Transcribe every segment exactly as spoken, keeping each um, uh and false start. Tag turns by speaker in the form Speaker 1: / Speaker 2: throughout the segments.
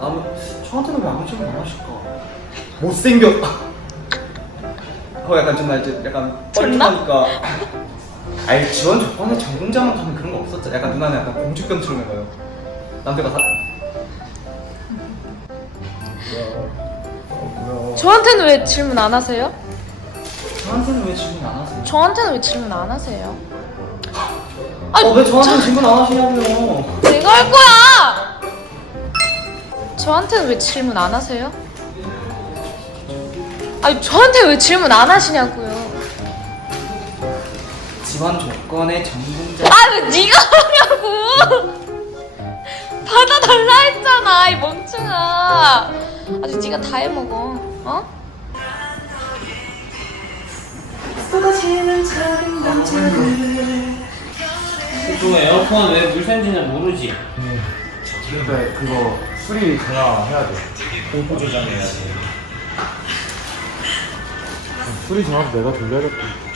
Speaker 1: 아무 저한테는 왜 아무 질문 안 하실까? 못생겼. 어 약간 좀 나 이제 약간 뻘쭘하니까. 아니 지원 조건에 전공자만 하면 그런 거 없었죠. 약간 누나는 약간 공주병처럼 해봐요. 남들과 다.
Speaker 2: 저한테는 왜 질문 안 하세요?
Speaker 1: 저한테는 왜 질문 안 하세요?
Speaker 2: 저한테는 왜 질문 안 하세요?
Speaker 1: 어 왜 저한테는 질문 안 하시냐고요?
Speaker 2: 내가 할 거야! 저한테는 왜 질문 안 하세요? 아니 저한테 왜 질문 안 하시냐고요?
Speaker 1: 지원 조건에 전공자.
Speaker 2: 아 왜 네가 하냐고! 받아달라 했잖아 이 멍청아. 아주 네가 다 해먹어. 어?
Speaker 3: 쏟아지는 작은 감정을
Speaker 4: 또 에어컨 왜 물 샌지는 모르지?
Speaker 1: 근데 그거 수리 전화해야 돼.
Speaker 4: 공포 조정해야 돼.
Speaker 1: 수리 전화도 내가 돌려야겠다.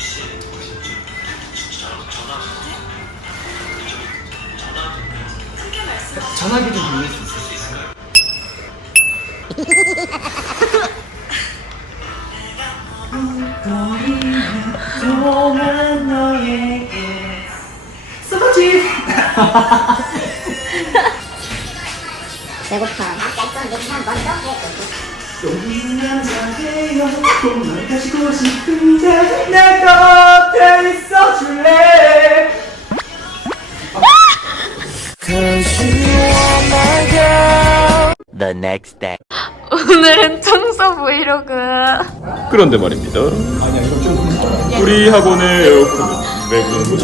Speaker 1: 전화기 좀 돌릴 수 있어?
Speaker 3: 동안 너에게 쏟아지
Speaker 5: 배고파.
Speaker 3: 여기 남자예요 꿈을 가지고 싶은데 내 곁에 있어줄래
Speaker 6: The next day.
Speaker 2: 오늘은 청소 브이로그.
Speaker 7: 그런데 말입니다. 우리 학원의 에어컨은 왜 그런지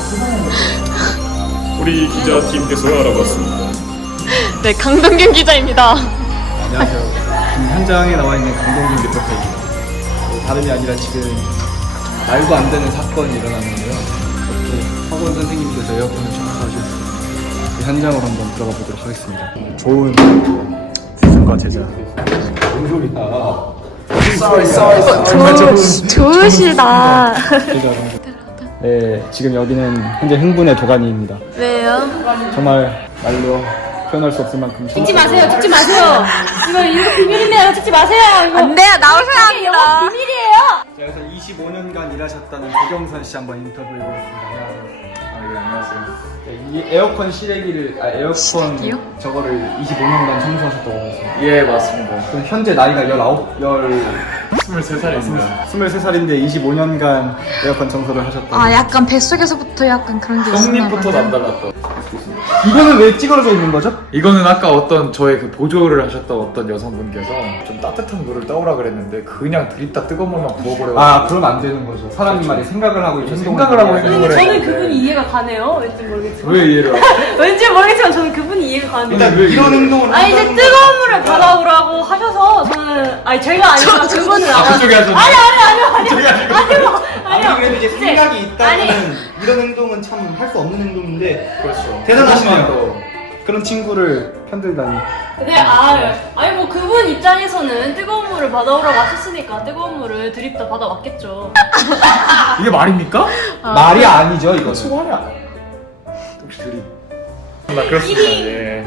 Speaker 7: 우리 기자팀께서 알아봤습니다.
Speaker 2: 네 강동균 기자입니다.
Speaker 1: 안녕하세요. 지금 현장에 나와 있는 강동균 리포터입니다. 뭐 다름이 아니라 지금 말도 안 되는 사건이 일어났는데요. 어떻게 학원 선생님께서 에어컨을 청소하셨어요. 그 현장으로 한번 들어가 보도록 하겠습니다. 좋은 스승과 제자. 뭔 소리야? Sorry, sorry, sorry.
Speaker 2: 좋으시다.
Speaker 1: 네, 지금 여기는 현재 흥분의 도가니입니다.
Speaker 2: 왜요?
Speaker 1: 정말 말로 표현할 수 없을 만큼
Speaker 8: 찍지 마세요, 찍지 마세요. 이거 이거 비밀입니다. 찍지 마세요. 이거
Speaker 2: 안 돼요, 나오셔야
Speaker 8: 이게 영업
Speaker 2: 합니다.
Speaker 8: 비밀이에요.
Speaker 1: 자, 여기서 이십오 년간 일하셨다는 고경선 씨 한번 인터뷰해보겠습니다. 안녕하세요. 아, 예, 안녕하세요. 네, 이 에어컨 실외기를, 아, 에어컨
Speaker 2: 실외기요?
Speaker 1: 저거를 이십오 년간 청소하셨다고 하면서.
Speaker 7: 예, 맞습니다.
Speaker 1: 그럼 현재 나이가 열아홉, 열,
Speaker 7: 스물세 살입니다.
Speaker 1: 스물세 살인데 이십오 년간 에어컨 청소를 하셨다고.
Speaker 2: 아 약간 뱃속에서부터 약간 그런 게 있었나
Speaker 7: 형님부터
Speaker 2: 봐요.
Speaker 7: 남달랐다.
Speaker 1: 이거는 왜 찌그러져 있는 거죠?
Speaker 7: 이거는 아까 어떤 저의 그 보조를 하셨던 어떤 여성분께서 좀 따뜻한 물을 떠오라 그랬는데 그냥 드립다 뜨거운 물만 부어버려가지고
Speaker 1: 아, 그러면 안 되는 거죠. 사람이 말이 생각을 하고 있고
Speaker 7: 생각을 하고 있는
Speaker 8: 근데
Speaker 7: 거래.
Speaker 8: 저는 그분이 이해가 가네요. 왠지 모르겠지만.
Speaker 7: 왜 이해를 하고?
Speaker 8: 왠지 모르겠지만 저는 그분이 이해가 가는데.
Speaker 1: 일단 이런 행동을
Speaker 8: 아니 이제 뜨거운 물을 받아오라고 하셔서 저는 아니 제가 아니라 그분을
Speaker 7: 아,
Speaker 8: 알아.
Speaker 7: 그쪽에 하셨네.
Speaker 8: 아니 아니 아니요 아니요 아니요
Speaker 1: 아니
Speaker 8: 아니요.
Speaker 1: 그래도 이제 생각이
Speaker 8: 아니.
Speaker 1: 있다면 이런 행동은 참 할 수 없는 행동인데
Speaker 7: 그렇죠.
Speaker 1: 대단하시네요. 그런 친구를 편들다니.
Speaker 8: 근데 아 아니 뭐 그분 입장에서는 뜨거운 물을 받아오라고 하셨으니까 뜨거운 물을 드립다 받아왔겠죠.
Speaker 7: 이게 말입니까?
Speaker 1: 말이 아니죠 이거는.
Speaker 7: 소화야. 혹시 드립? 나 그렇습니다. 예.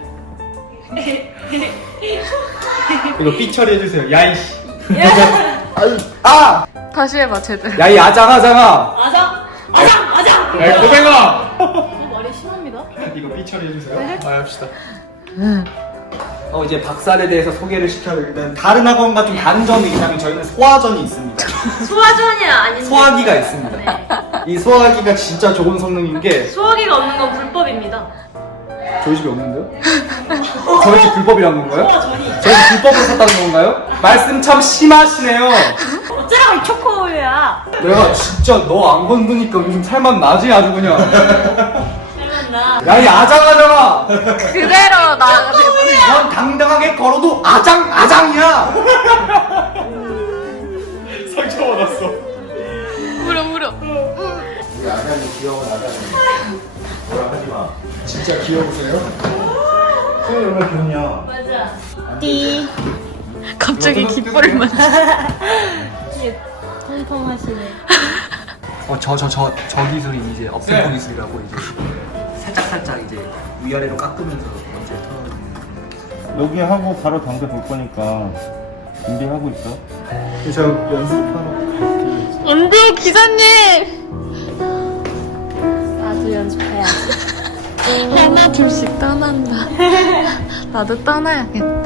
Speaker 1: 이거 삐 처리해주세요. 야이씨.
Speaker 8: 야,
Speaker 1: 아!
Speaker 2: 다시 해봐 제대로.
Speaker 1: 야이 아장아장아.
Speaker 8: 아장 아장 아장.
Speaker 7: 야, 고뱅아!
Speaker 8: 어, 말이 심합니다.
Speaker 1: 이거 삐 처리해주세요.
Speaker 7: 아, 합시다.
Speaker 1: 어 이제 박살에 대해서 소개를 시켜드리면 다른 학원과 좀 다른 점이 있다면 저희는 소화전이 있습니다.
Speaker 8: 소화전이 아닌데.
Speaker 1: 소화기가 있습니다.
Speaker 8: 네.
Speaker 1: 이 소화기가 진짜 좋은 성능인 게
Speaker 8: 소화기가 없는 건 불법입니다.
Speaker 1: 저희 집에 없는데요? 저희 집 불법이란 건가요?
Speaker 8: 소화전이.
Speaker 1: 저희 집 불법으로 샀다는 건가요? 말씀 참 심하시네요.
Speaker 8: 어쩌라고 이 초코우유야.
Speaker 1: 내가 진짜 너 안 건드니까 요즘 살만 나지 아주 그냥.
Speaker 8: 잘만나.
Speaker 1: 야 이 아장아장아.
Speaker 2: 그대로 나가가 돼버려.
Speaker 1: 넌 당당하게 걸어도 아장 아장이야.
Speaker 7: 상처받았어.
Speaker 2: 물어 물어.
Speaker 1: 아장이 귀여운 아장이. 뭐라 하지 마. 진짜 귀여우세요? 손이 얼마나 귀엽냐.
Speaker 8: 맞아.
Speaker 2: 띠. 갑자기 깃발을 만져.
Speaker 8: 이게 통통하시네.
Speaker 1: 어 저 저 저 저 기술이 이제 업템포 기술이라고 이제 살짝 살짝 이제 위아래로 깎으면서 먼저 털어주는.
Speaker 5: 여기 하고 바로 당대 볼 거니까 준비하고 있어.
Speaker 1: 저 연습하러 갈게요.
Speaker 2: 은비 기사님! 나도 연습해야지. 하나 둘씩 떠난다. 나도 떠나야겠다.